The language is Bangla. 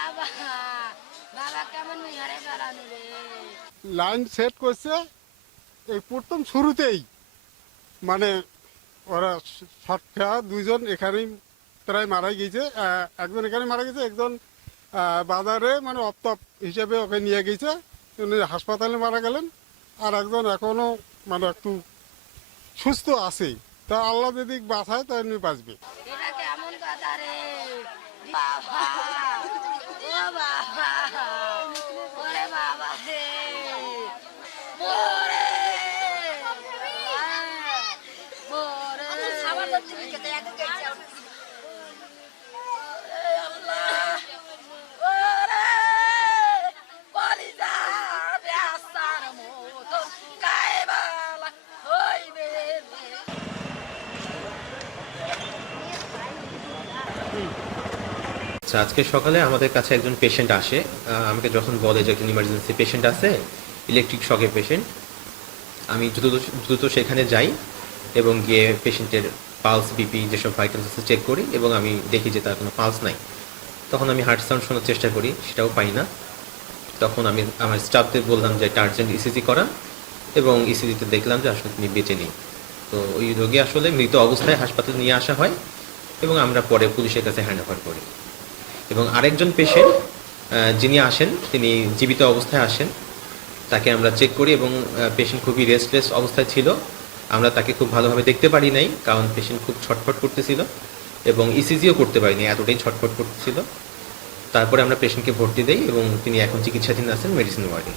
বাবা বাবা কেমন ঘরে বেড়ানো রে লাইন সেট করছে এই প্রথম শুরুতেই, মানে ওরা শর্টটা দুইজন এখানেই প্রায় মারা গিয়েছে। একজন এখানে মারা গেছে, একজন বাজারে মানে অপতপ হিসেবে ওকে নিয়ে গেছে, উনি হাসপাতালে মারা গেলেন। আর একজন এখনো মানে একটু সুস্থ আছে, তা আল্লাহ যদি বাঁচায় তা উনি বাঁচবে। এটা কেমন কথা রে বাবা ও বাবা ওরে বাবা রে ওরে আচ্ছা, আজকে সকালে আমাদের কাছে একজন পেশেন্ট আসে। আমাকে যখন বলে যে একজন ইমার্জেন্সি পেশেন্ট আছে, ইলেকট্রিক শকের পেশেন্ট, আমি দ্রুত সেখানে যাই এবং গিয়ে পেশেন্টের পালস, বিপি যেসব ভাইটালস আছে চেক করি এবং আমি দেখি যে তার কোনো পালস নাই। তখন আমি হার্ট সাউন্ড শোনার চেষ্টা করি, সেটাও পাই না। তখন আমি আমার স্টাফদের বললাম যে একটা আর্জেন্ট ইসিজি করা, এবং ইসিজিতে দেখলাম যে আসলে তিনি বেঁচে নেই। তো ওই রোগী আসলে মৃত অবস্থায় হাসপাতালে নিয়ে আসা হয় এবং আমরা পরে পুলিশের কাছে হ্যান্ড ওভার করি। এবং আরেকজন পেশেন্ট যিনি আসেন, তিনি জীবিত অবস্থায় আসেন, তাকে আমরা চেক করি এবং পেশেন্ট খুবই রেস্টলেস অবস্থায় ছিল। আমরা তাকে খুব ভালোভাবে দেখতে পারি নাই, কারণ পেশেন্ট খুব ছটফট করতেছিল এবং ইসিজিও করতে পারিনি, এতটাই ছটফট করতেছিল। তারপরে আমরা পেশেন্টকে ভর্তি দেই এবং তিনি এখন চিকিৎসাধীন আছেন মেডিসিন ওয়ার্ডে।